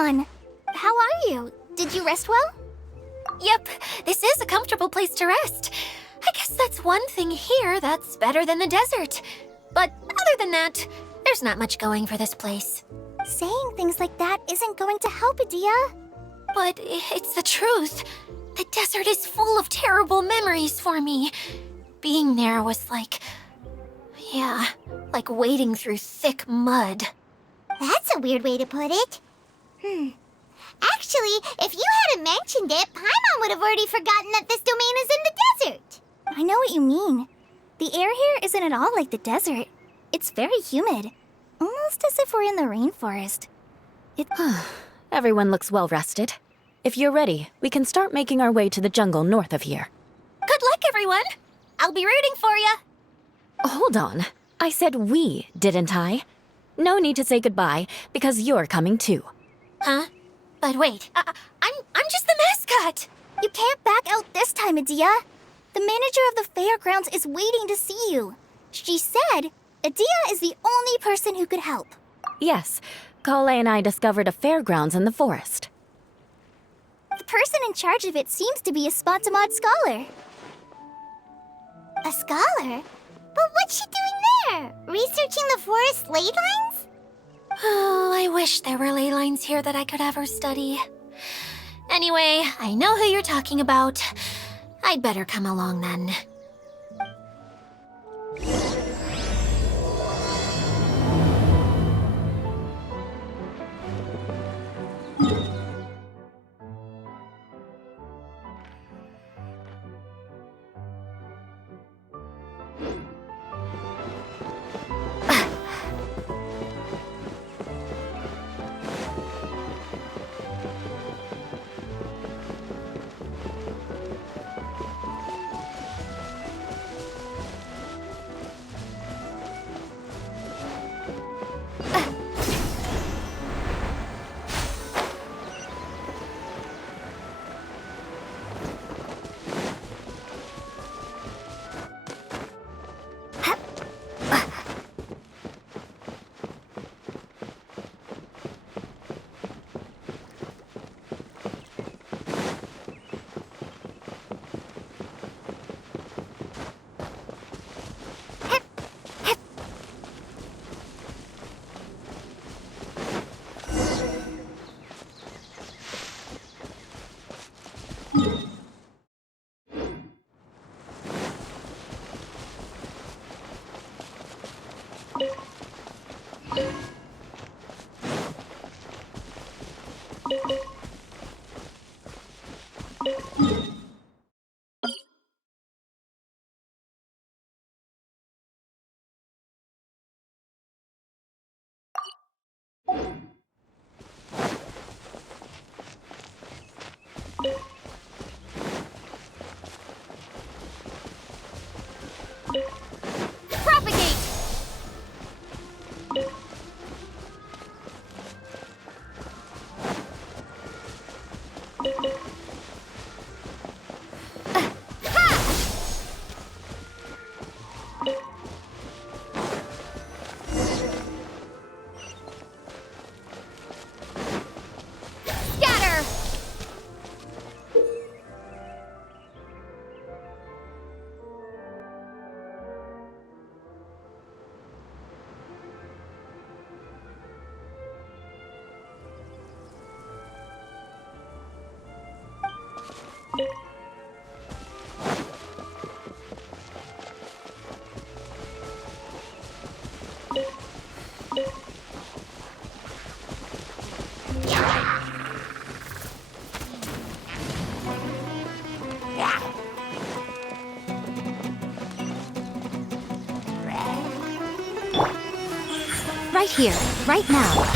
Paimon! How are you? Did you rest well? Yep, this is a comfortable place to rest. I guess that's one thing here that's better than the desert. But other than that, there's not much going for this place. Saying things like that isn't going to help, Adia. But it's the truth. The desert is full of terrible memories for me. Being there was like wading through thick mud. That's a weird way to put it. Actually, if you hadn't mentioned it, Paimon would have already forgotten that this domain is in the desert. I know what you mean. The air here isn't at all like the desert. It's very humid. Almost as if we're in the rainforest. Everyone looks well rested. If you're ready, we can start making our way to the jungle north of here. Good luck, everyone! I'll be rooting for you! Hold on. I said we, didn't I? No need to say goodbye, because you're coming too. Huh? But wait, I'm just the mascot! You can't back out this time, Adia. The manager of the fairgrounds is waiting to see you. She said Adia is the only person who could help. Yes, Kale and I discovered a fairgrounds in the forest. The person in charge of it seems to be a Spontamod scholar. A scholar? But what's she doing there? Researching the forest ley lines? Oh, I wish there were ley lines here that I could ever study. Anyway, I know who you're talking about. I'd better come along then. Right here, right now.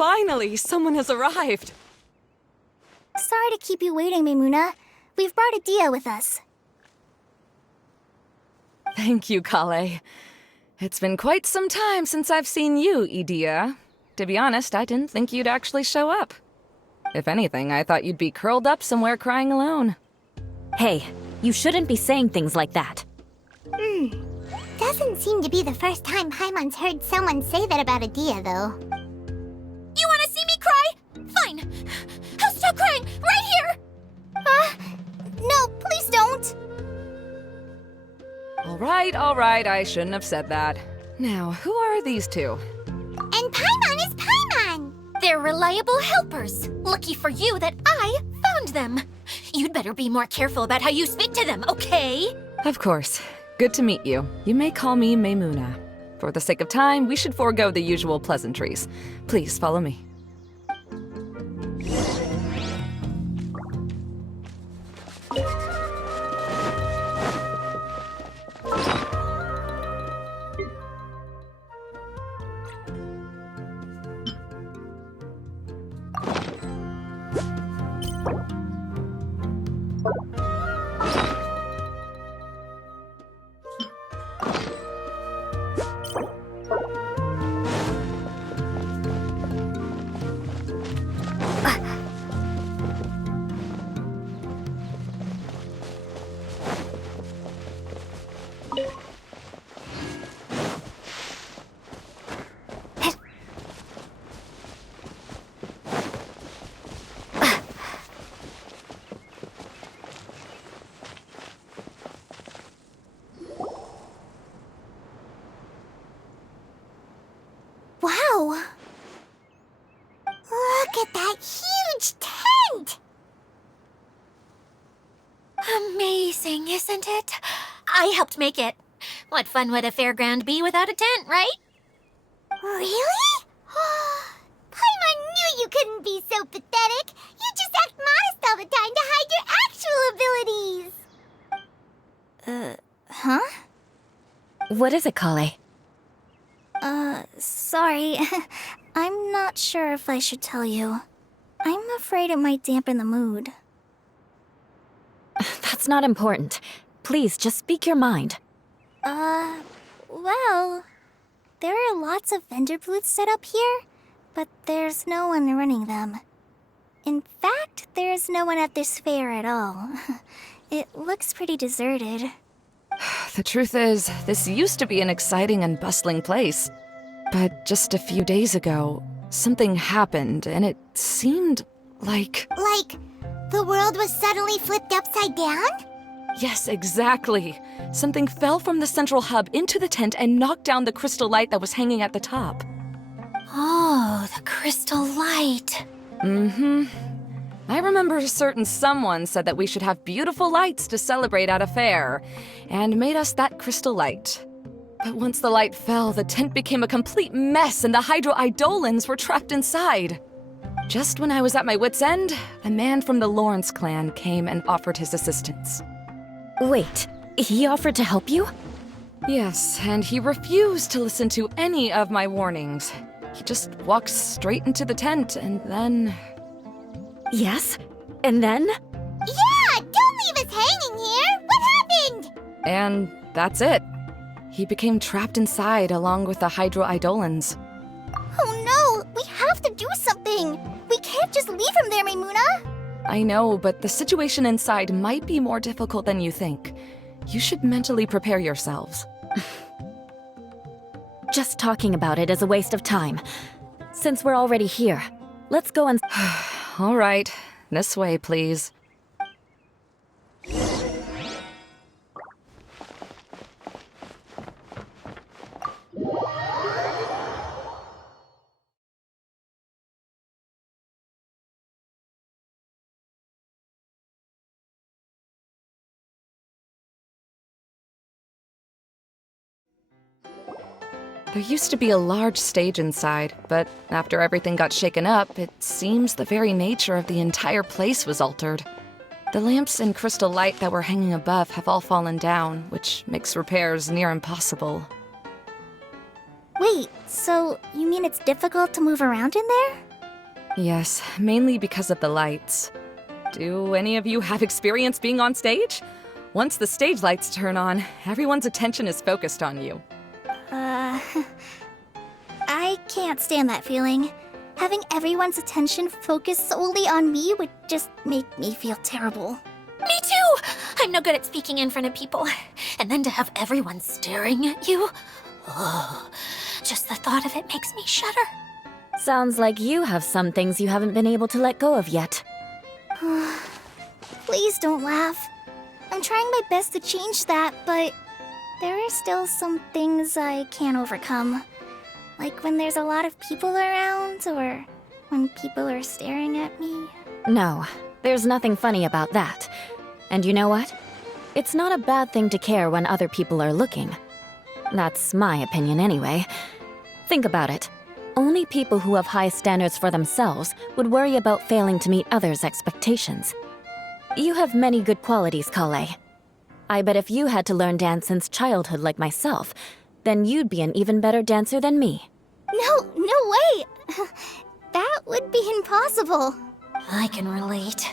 Finally, someone has arrived. Sorry to keep you waiting, Maimuna. We've brought Adia with us. Thank you, Kale. It's been quite some time since I've seen you, Idia. To be honest, I didn't think you'd actually show up. If anything, I thought you'd be curled up somewhere crying alone. Hey, you shouldn't be saying things like that. Doesn't seem to be the first time Paimon's heard someone say that about Adia, though. You want to see me cry? Fine. I'll stop crying right here. No, please don't! All right, I shouldn't have said that. Now, who are these two? And Paimon is Paimon! They're reliable helpers. Lucky for you that I found them. You'd better be more careful about how you speak to them, okay? Of course. Good to meet you. You may call me Maimuna. For the sake of time, we should forego the usual pleasantries. Please follow me. Wow! Look at that huge tent! Amazing, isn't it? I helped make it. What fun would a fairground be without a tent, right? Really? Paimon knew you couldn't be so pathetic! You just act modest all the time to hide your actual abilities! Huh? What is it, Kale? Sorry. I'm not sure if I should tell you. I'm afraid it might dampen the mood. That's not important. Please, just speak your mind. Well, there are lots of vendor booths set up here, but there's no one running them. In fact, there's no one at this fair at all. It looks pretty deserted. The truth is, this used to be an exciting and bustling place. But just a few days ago, something happened, and it seemed like... Like, the world was suddenly flipped upside down? Yes, exactly. Something fell from the central hub into the tent and knocked down the crystal light that was hanging at the top. Oh, the crystal light. Mm-hmm. I remember a certain someone said that we should have beautiful lights to celebrate at a fair, and made us that crystal light. But once the light fell, the tent became a complete mess and the Hydro-Eidolons were trapped inside. Just when I was at my wit's end, a man from the Lawrence clan came and offered his assistance. Wait, he offered to help you? Yes, and he refused to listen to any of my warnings. He just walked straight into the tent and then... Yes? And then? Yeah! Don't leave us hanging here! What happened? And that's it. He became trapped inside along with the Hydro-Eidolons. Oh no! We have to do something! We can't just leave him there, Maimuna! I know, but the situation inside might be more difficult than you think. You should mentally prepare yourselves. Just talking about it is a waste of time. Since we're already here, let's go and... All right, this way, please. There used to be a large stage inside, but after everything got shaken up, it seems the very nature of the entire place was altered. The lamps and crystal light that were hanging above have all fallen down, which makes repairs near impossible. Wait, so you mean it's difficult to move around in there? Yes, mainly because of the lights. Do any of you have experience being on stage? Once the stage lights turn on, everyone's attention is focused on you. I can't stand that feeling. Having everyone's attention focused solely on me would just make me feel terrible. Me too! I'm no good at speaking in front of people. And then to have everyone staring at you. Oh, just the thought of it makes me shudder. Sounds like you have some things you haven't been able to let go of yet. Please don't laugh. I'm trying my best to change that, but there are still some things I can't overcome. Like when there's a lot of people around, or when people are staring at me. No, there's nothing funny about that. And you know what? It's not a bad thing to care when other people are looking. That's my opinion anyway. Think about it. Only people who have high standards for themselves would worry about failing to meet others' expectations. You have many good qualities, Kale. I bet if you had to learn dance since childhood like myself, then you'd be an even better dancer than me. No way! That would be impossible. I can relate.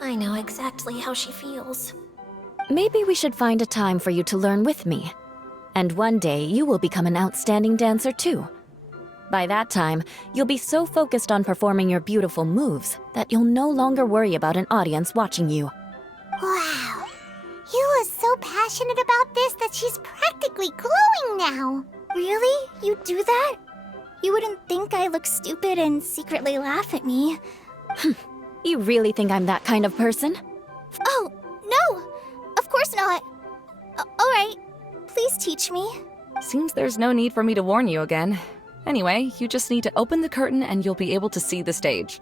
I know exactly how she feels. Maybe we should find a time for you to learn with me. And one day you will become an outstanding dancer too. By that time, you'll be so focused on performing your beautiful moves that you'll no longer worry about an audience watching you. Wow. You are so passionate about this that she's practically glowing now. Really? You do that? You wouldn't think I look stupid and secretly laugh at me. You really think I'm that kind of person? Oh, no! Of course not. Alright, please teach me. Seems there's no need for me to warn you again. Anyway, you just need to open the curtain and you'll be able to see the stage.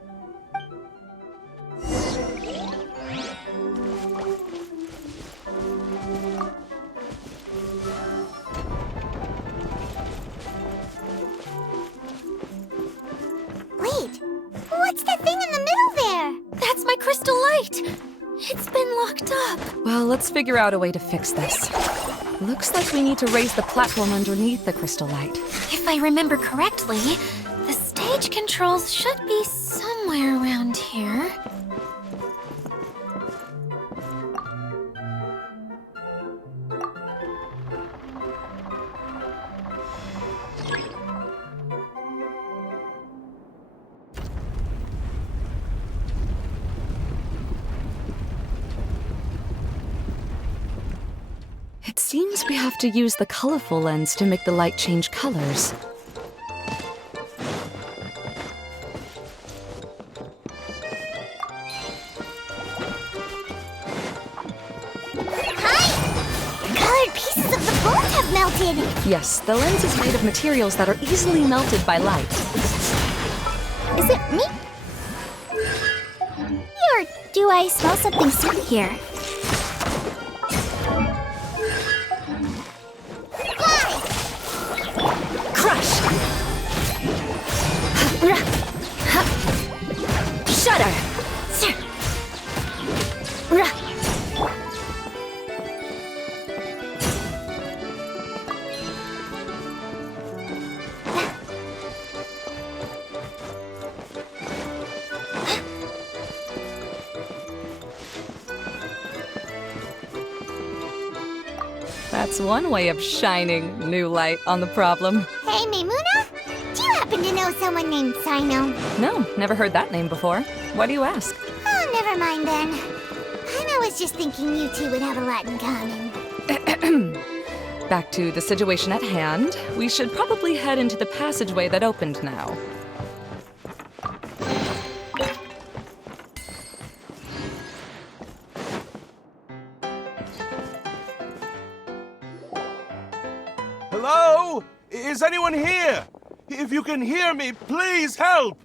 Wait, what's that thing in the middle there? That's my crystal light! It's been locked up. Well, let's figure out a way to fix this. Looks like we need to raise the platform underneath the crystal light. If I remember correctly, the stage controls should be somewhere around here. It seems we have to use the colorful lens to make the light change colors. Colored pieces of the boat have melted! Yes, the lens is made of materials that are easily melted by light. Is it me? Or do I smell something sweet here? Crush! Shudder! That's one way of shining new light on the problem. Hey, Maimuna? Do you happen to know someone named Sino? No, never heard that name before. Why do you ask? Oh, never mind then. I was just thinking you two would have a lot in common. Back to the situation at hand. We should probably head into the passageway that opened now. Hello? Is anyone here? If you can hear me, please help!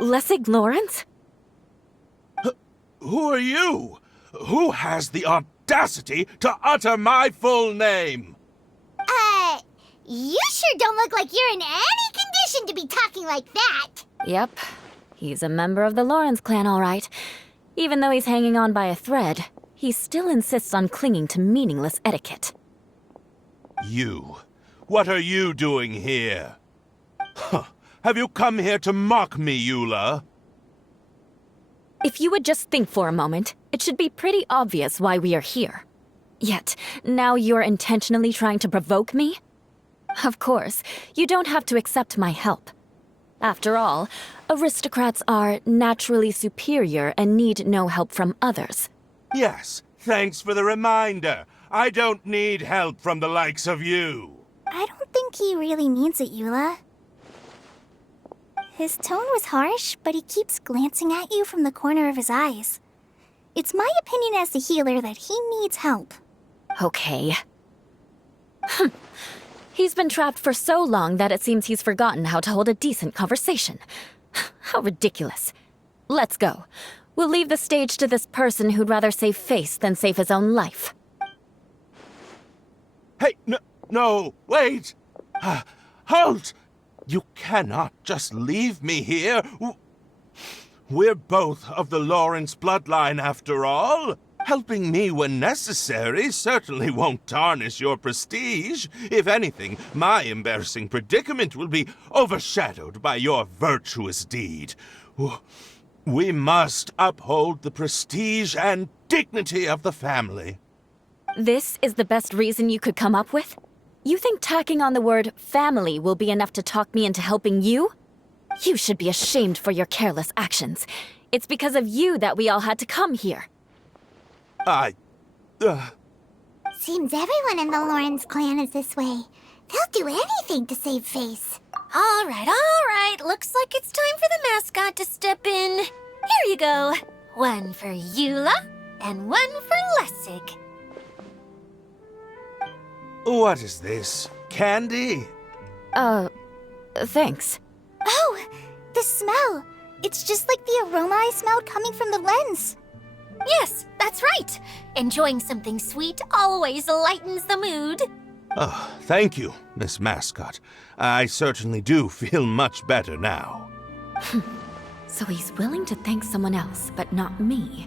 Lessig Lawrence? Who are you? Who has the audacity to utter my full name? You sure don't look like you're in any condition to be talking like that. Yep. He's a member of the Lawrence clan, all right. Even though he's hanging on by a thread, he still insists on clinging to meaningless etiquette. You. What are you doing here? Huh. Have you come here to mock me, Eula? If you would just think for a moment, it should be pretty obvious why we are here. Yet, now you're intentionally trying to provoke me? Of course, you don't have to accept my help. After all, aristocrats are naturally superior and need no help from others. Yes, thanks for the reminder. I don't need help from the likes of you. I don't think he really means it, Eula. His tone was harsh, but he keeps glancing at you from the corner of his eyes. It's my opinion as the healer that he needs help. Okay. He's been trapped for so long that it seems he's forgotten how to hold a decent conversation. How ridiculous. Let's go. We'll leave the stage to this person who'd rather save face than save his own life. Hey, no, wait! Halt! You cannot just leave me here. We're both of the Lawrence bloodline after all. Helping me when necessary certainly won't tarnish your prestige. If anything, my embarrassing predicament will be overshadowed by your virtuous deed. We must uphold the prestige and dignity of the family. This is the best reason you could come up with? You think tacking on the word family will be enough to talk me into helping you? You should be ashamed for your careless actions. It's because of you that we all had to come here. Seems everyone in the Lawrence clan is this way. They'll do anything to save face. All right. Looks like it's time for the mascot to step in. Here you go. One for Eula, and one for Lessig. What is this? Candy? Thanks. Oh, the smell. It's just like the aroma I smelled coming from the lens. Yes, that's right. Enjoying something sweet always lightens the mood. Oh, thank you, Miss Mascot. I certainly do feel much better now. So he's willing to thank someone else, but not me.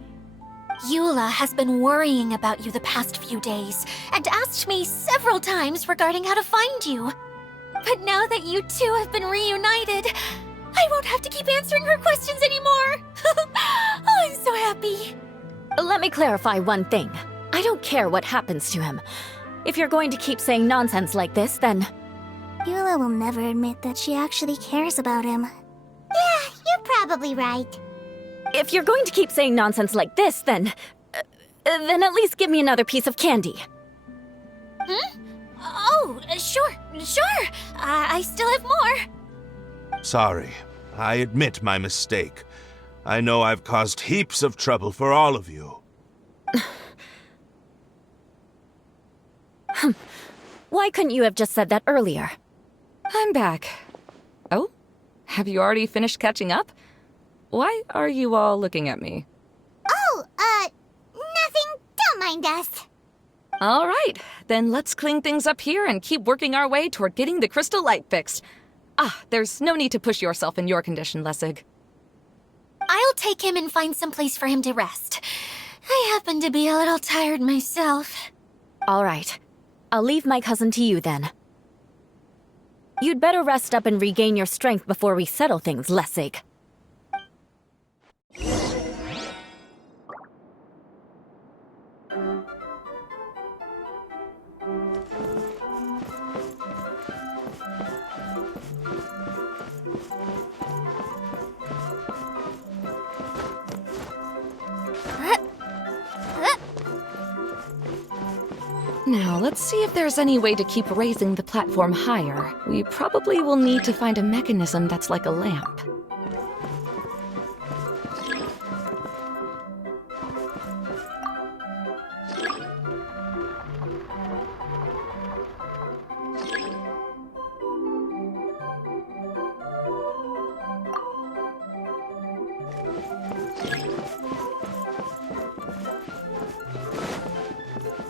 Eula has been worrying about you the past few days and asked me several times regarding how to find you. But now that you two have been reunited, I won't have to keep answering her questions anymore. Oh, I'm so happy. Let me clarify one thing. I don't care what happens to him. If you're going to keep saying nonsense like this, then... Eula will never admit that she actually cares about him. Yeah, you're probably right. If you're going to keep saying nonsense like this, then at least give me another piece of candy. Oh, sure. I still have more. Sorry, I admit my mistake. I know I've caused heaps of trouble for all of you. Why couldn't you have just said that earlier? I'm back. Oh? Have you already finished catching up? Why are you all looking at me? Oh, nothing. Don't mind us. All right, then let's clean things up here and keep working our way toward getting the crystal light fixed. There's no need to push yourself in your condition, Lessig. I'll take him and find some place for him to rest. I happen to be a little tired myself. All right. I'll leave my cousin to you then. You'd better rest up and regain your strength before we settle things, Lessig. Now, let's see if there's any way to keep raising the platform higher. We probably will need to find a mechanism that's like a lamp.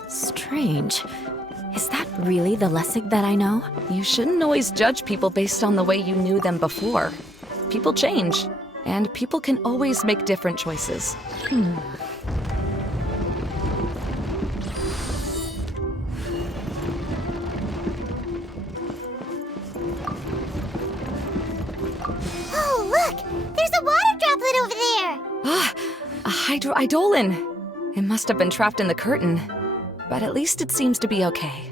Strange. Is that really the Lessig that I know? You shouldn't always judge people based on the way you knew them before. People change, and people can always make different choices. Eidolon! It must have been trapped in the curtain, but at least it seems to be okay.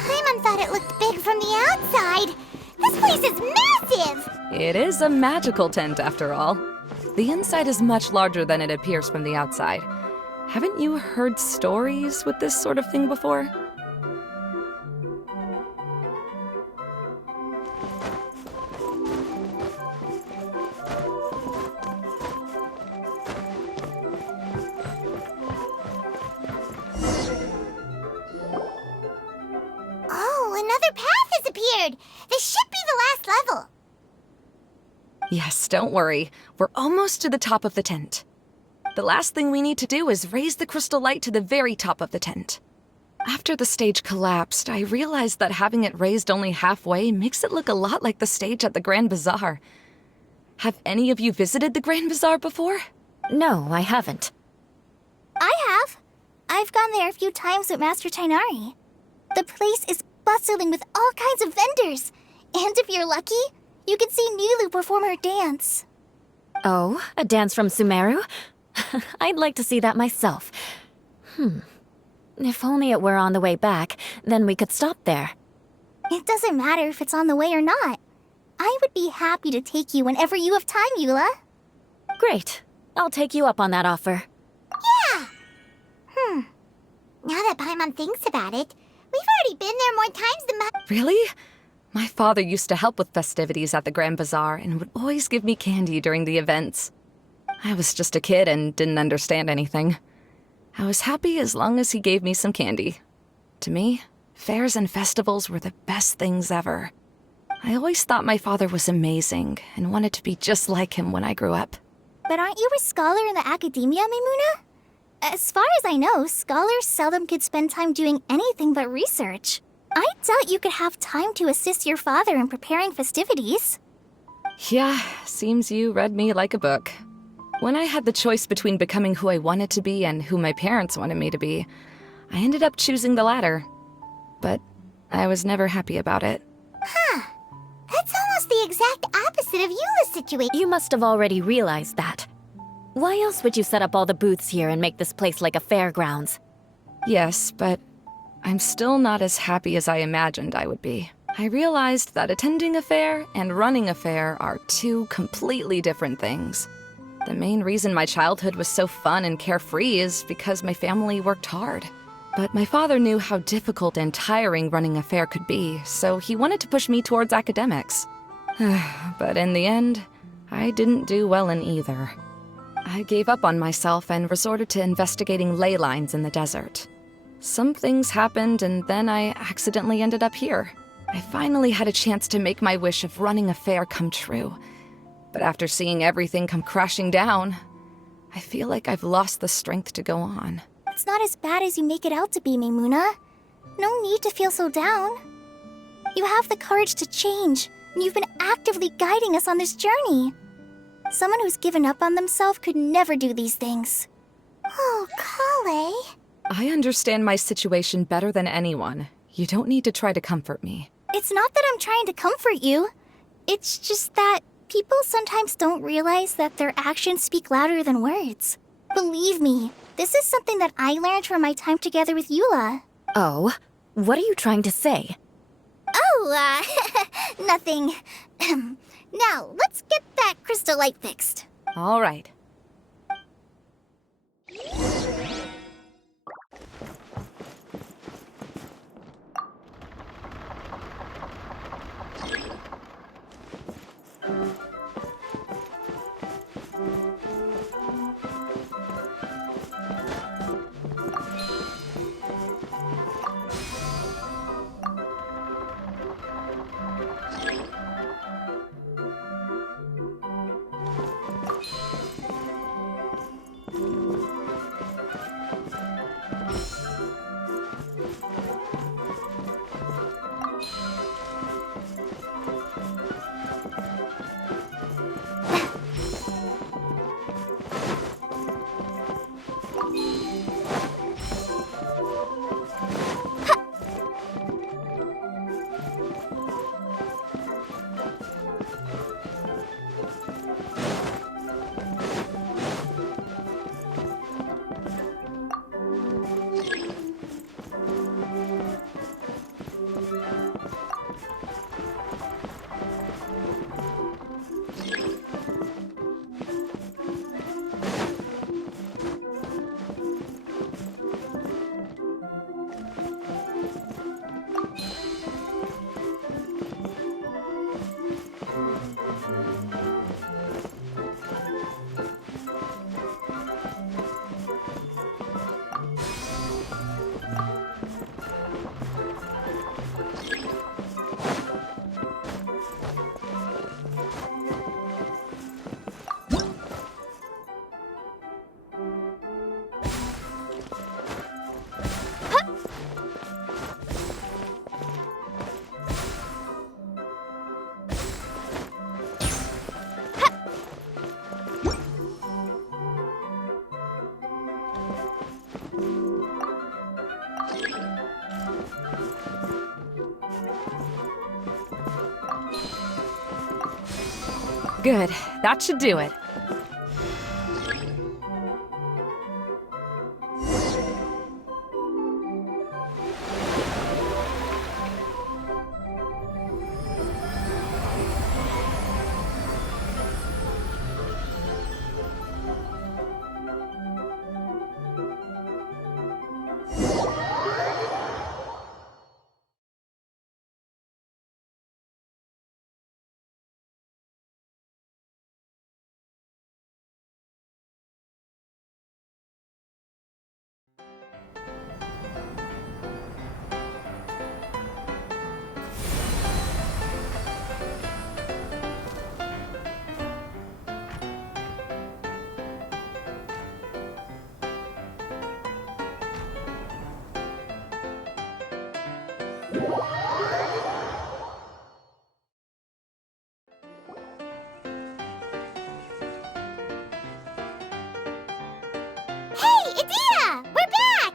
Paimon thought it looked big from the outside. This place is massive! It is a magical tent, after all. The inside is much larger than it appears from the outside. Haven't you heard stories with this sort of thing before? Oh, another path has appeared! This should be the last level. Yes, don't worry. We're almost to the top of the tent. The last thing we need to do is raise the crystal light to the very top of the tent. After the stage collapsed, I realized that having it raised only halfway makes it look a lot like the stage at the Grand Bazaar. Have any of you visited the Grand Bazaar before? No, I haven't. I have. I've gone there a few times with Master Tainari. The place is bustling with all kinds of vendors. And if you're lucky, you can see Nulu perform her dance. Oh, a dance from Sumeru? I'd like to see that myself. If only it were on the way back, then we could stop there. It doesn't matter if it's on the way or not. I would be happy to take you whenever you have time, Eula. Great. I'll take you up on that offer. Yeah! Now that Paimon thinks about it, we've already been there more times than Really? My father used to help with festivities at the Grand Bazaar and would always give me candy during the events. I was just a kid and didn't understand anything. I was happy as long as he gave me some candy. To me, fairs and festivals were the best things ever. I always thought my father was amazing and wanted to be just like him when I grew up. But aren't you a scholar in the academia, Mimuna? As far as I know, scholars seldom could spend time doing anything but research. I doubt you could have time to assist your father in preparing festivities. Yeah, seems you read me like a book. When I had the choice between becoming who I wanted to be and who my parents wanted me to be, I ended up choosing the latter. But I was never happy about it. That's almost the exact opposite of Eula's situation. You must have already realized that. Why else would you set up all the booths here and make this place like a fairgrounds? Yes, but I'm still not as happy as I imagined I would be. I realized that attending a fair and running a fair are two completely different things. The main reason my childhood was so fun and carefree is because my family worked hard. But my father knew how difficult and tiring running a fair could be, so he wanted to push me towards academics. But in the end, I didn't do well in either. I gave up on myself and resorted to investigating ley lines in the desert. Some things happened, and then I accidentally ended up here. I finally had a chance to make my wish of running a fair come true. But after seeing everything come crashing down, I feel like I've lost the strength to go on. It's not as bad as you make it out to be, Maimuna. No need to feel so down. You have the courage to change, and you've been actively guiding us on this journey. Someone who's given up on themselves could never do these things. Oh, Kale. I understand my situation better than anyone. You don't need to try to comfort me. It's not that I'm trying to comfort you. It's just that people sometimes don't realize that their actions speak louder than words. Believe me, this is something that I learned from my time together with Eula. Oh, what are you trying to say? Oh, nothing. Now, let's get that crystal light fixed. All right. Good. That should do it. Hey, Adina! We're back!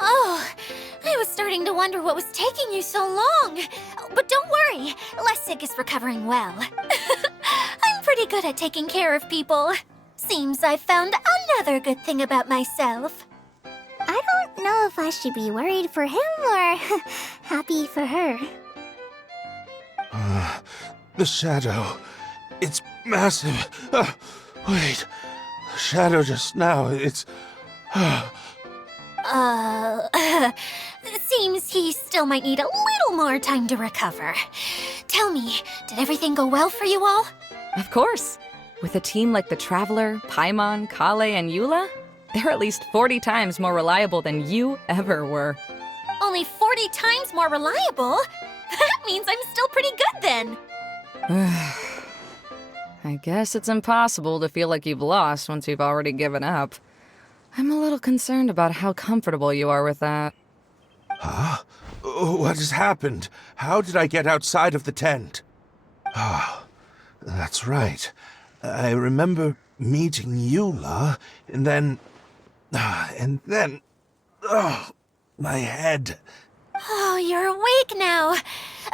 Oh, I was starting to wonder what was taking you so long. But don't worry, Lessig is recovering well. I'm pretty good at taking care of people. Seems I've found another good thing about myself. I don't know if I should be worried for him or happy for her. The shadow. It's massive. Wait. The shadow just now, it's... It seems he still might need a little more time to recover. Tell me, did everything go well for you all? Of course. With a team like the Traveler, Paimon, Kale, and Eula, they're at least 40 times more reliable than you ever were. Only 40 times more reliable? That means I'm still pretty good then. I guess it's impossible to feel like you've lost once you've already given up. I'm a little concerned about how comfortable you are with that. Huh? What has happened? How did I get outside of the tent? Ah, that's right. I remember meeting Eula, and then... Oh, my head. Oh, you're awake now.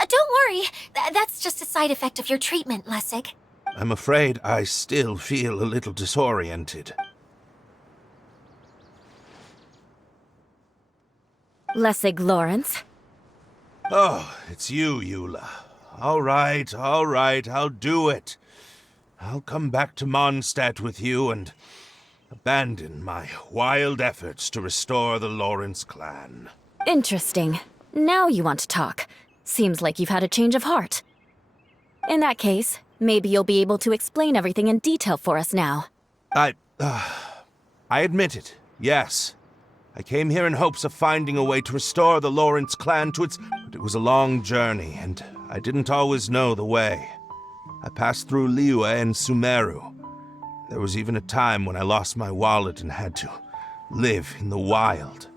Don't worry, that's just a side effect of your treatment, Lessig. I'm afraid I still feel a little disoriented. Lessig Lawrence. Oh, it's you, Eula. All right, I'll do it. I'll come back to Mondstadt with you and abandon my wild efforts to restore the Lawrence clan. Interesting. Now you want to talk. Seems like you've had a change of heart. In that case, maybe you'll be able to explain everything in detail for us now. I admit it, yes. I came here in hopes of finding a way to restore the Lawrence clan to its... But it was a long journey, and I didn't always know the way. I passed through Liyue and Sumeru. There was even a time when I lost my wallet and had to live in the wild.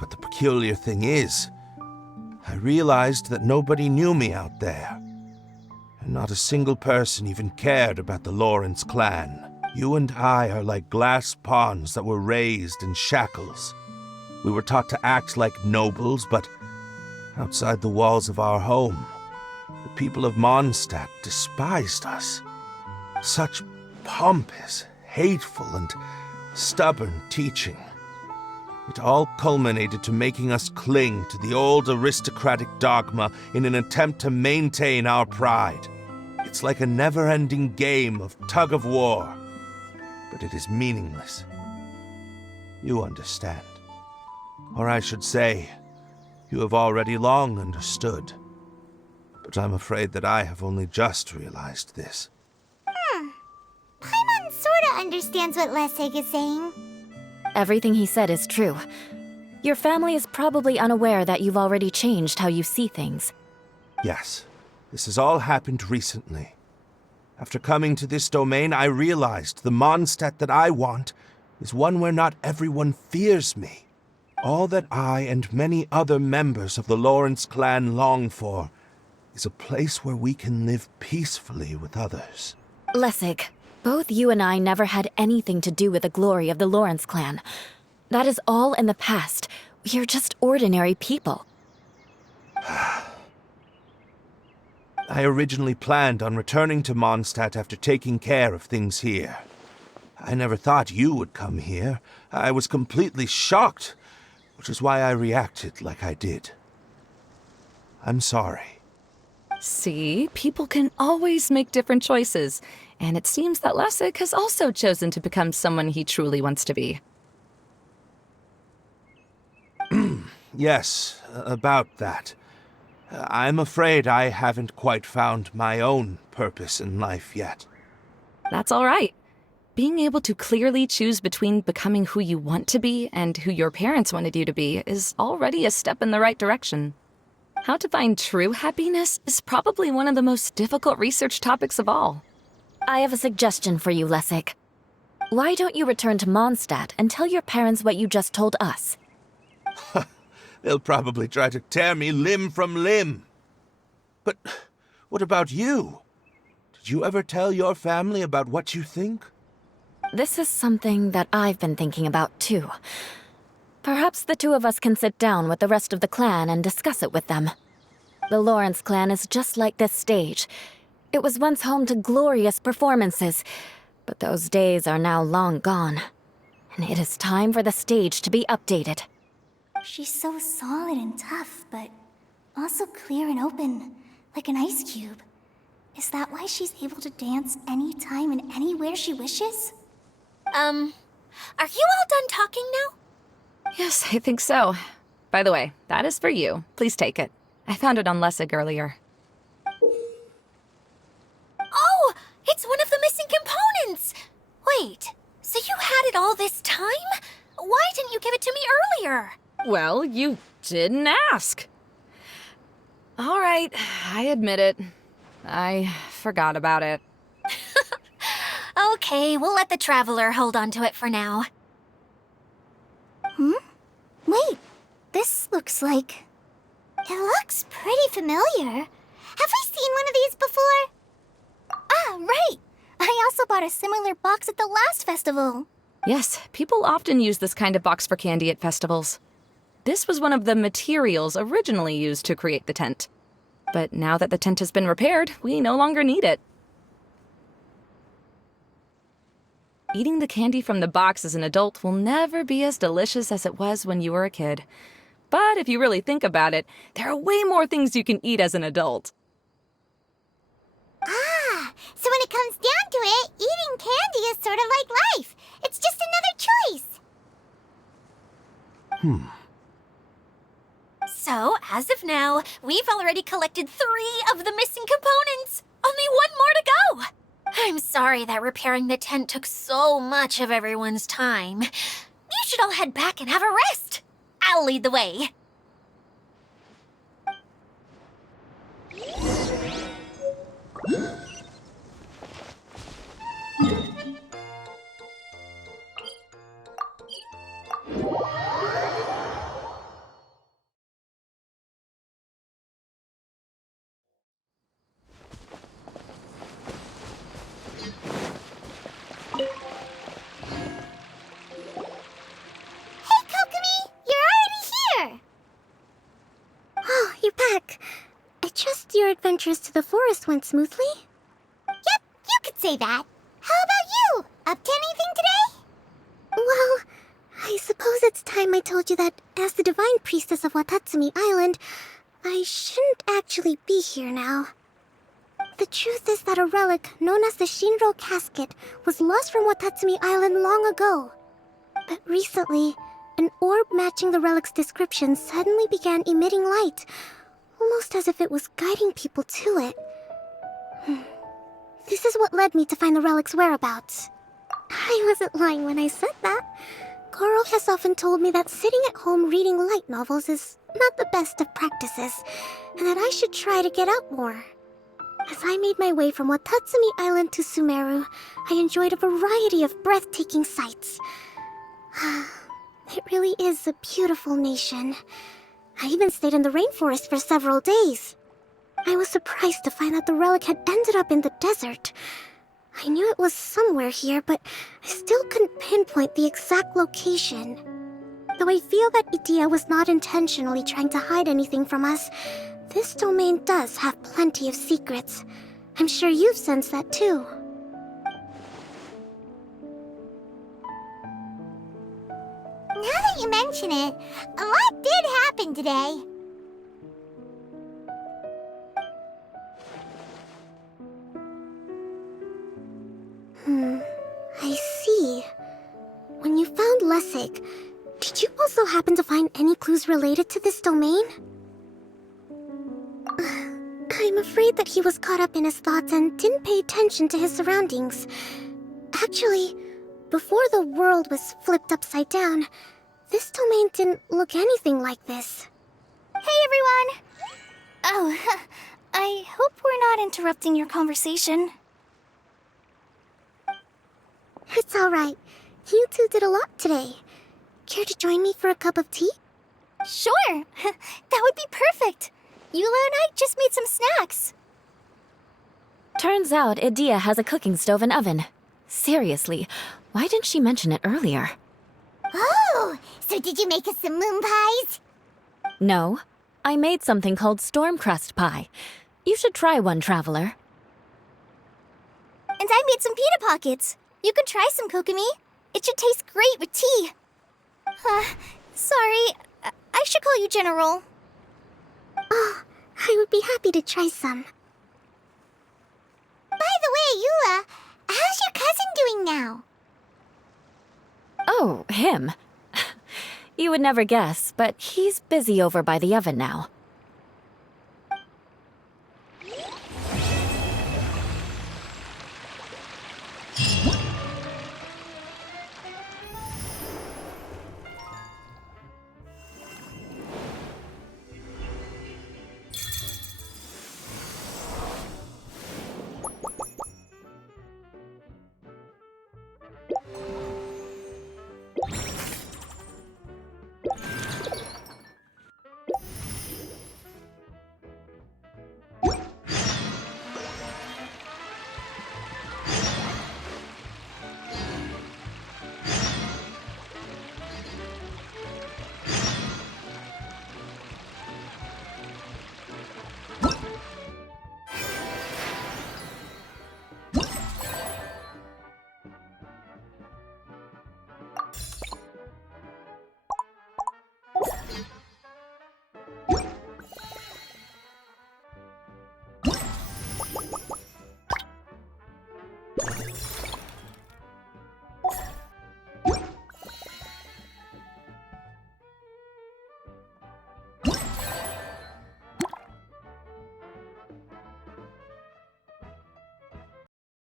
But the peculiar thing is, I realized that nobody knew me out there. And not a single person even cared about the Lawrence clan. You and I are like glass pawns that were raised in shackles. We were taught to act like nobles, but outside the walls of our home, the people of Mondstadt despised us. Such pompous, hateful, and stubborn teaching. It all culminated to making us cling to the old aristocratic dogma in an attempt to maintain our pride. It's like a never-ending game of tug-of-war, but it is meaningless. You understand. Or I should say, you have already long understood. But I'm afraid that I have only just realized this. Paimon sorta understands what Lessig is saying. Everything he said is true. Your family is probably unaware that you've already changed how you see things. Yes, this has all happened recently. After coming to this domain, I realized the Mondstadt that I want is one where not everyone fears me. All that I and many other members of the Lawrence clan long for is a place where we can live peacefully with others. Lessig, both you and I never had anything to do with the glory of the Lawrence clan. That is all in the past. We're just ordinary people. I originally planned on returning to Mondstadt after taking care of things here. I never thought you would come here. I was completely shocked, which is why I reacted like I did. I'm sorry. See, people can always make different choices, and it seems that Lessig has also chosen to become someone he truly wants to be. Yes, about that. I'm afraid I haven't quite found my own purpose in life yet. That's all right. Being able to clearly choose between becoming who you want to be and who your parents wanted you to be is already a step in the right direction. How to find true happiness is probably one of the most difficult research topics of all. I have a suggestion for you, Lessig. Why don't you return to Mondstadt and tell your parents what you just told us? They'll probably try to tear me limb from limb. But what about you? Did you ever tell your family about what you think? This is something that I've been thinking about, too. Perhaps the two of us can sit down with the rest of the clan and discuss it with them. The Lawrence clan is just like this stage. It was once home to glorious performances, but those days are now long gone. And it is time for the stage to be updated. She's so solid and tough, but also clear and open, like an ice cube. Is that why she's able to dance anytime and anywhere she wishes? Are you all done talking now? Yes, I think so. By the way, that is for you. Please take it. I found it on Lessig earlier. Oh, it's one of the missing components! Wait, so you had it all this time? Why didn't you give it to me earlier? Well, you didn't ask. All right, I admit it. I forgot about it. Okay, we'll let the Traveler hold on to it for now. Wait, this looks like... It looks pretty familiar. Have we seen one of these before? Ah, right! I also bought a similar box at the last festival. Yes, people often use this kind of box for candy at festivals. This was one of the materials originally used to create the tent. But now that the tent has been repaired, we no longer need it. Eating the candy from the box as an adult will never be as delicious as it was when you were a kid. But if you really think about it, there are way more things you can eat as an adult. Ah, so when it comes down to it, eating candy is sort of like life. It's just another choice. So, as of now, we've already collected 3 of the missing components. Only 1 more to go. I'm sorry that repairing the tent took so much of everyone's time. You should all head back and have a rest. I'll lead the way. Your adventures to the forest went smoothly? Yep, you could say that. How about you? Up to anything today? Well, I suppose it's time I told you that as the divine priestess of Watatsumi Island, I shouldn't actually be here now. The truth is that a relic known as the Shinro Casket was lost from Watatsumi Island long ago. But recently, an orb matching the relic's description suddenly began emitting light, almost as if it was guiding people to it. This is what led me to find the relic's whereabouts. I wasn't lying when I said that. Goro has often told me that sitting at home reading light novels is not the best of practices, and that I should try to get out more. As I made my way from Watatsumi Island to Sumeru, I enjoyed a variety of breathtaking sights. It really is a beautiful nation. I even stayed in the rainforest for several days. I was surprised to find that the relic had ended up in the desert. I knew it was somewhere here, but I still couldn't pinpoint the exact location. Though I feel that Itia was not intentionally trying to hide anything from us, this domain does have plenty of secrets. I'm sure you've sensed that too. Now that you mention it, a lot did happen today. I see. When you found Lessig, did you also happen to find any clues related to this domain? I'm afraid that he was caught up in his thoughts and didn't pay attention to his surroundings. Actually, before the world was flipped upside down, this domain didn't look anything like this. Hey everyone! Oh, I hope we're not interrupting your conversation. It's alright. You two did a lot today. Care to join me for a cup of tea? Sure! That would be perfect! Eula and I just made some snacks. Turns out Idia has a cooking stove and oven. Seriously, why didn't she mention it earlier? Oh, so did you make us some moon pies? No, I made something called storm crust pie. You should try one, Traveler. And I made some pita pockets. You could try some, Kokomi. It should taste great with tea. Sorry, I should call you General. Oh, I would be happy to try some. By the way, Eula, how's your cousin doing now? Oh, him. You would never guess, but he's busy over by the oven now.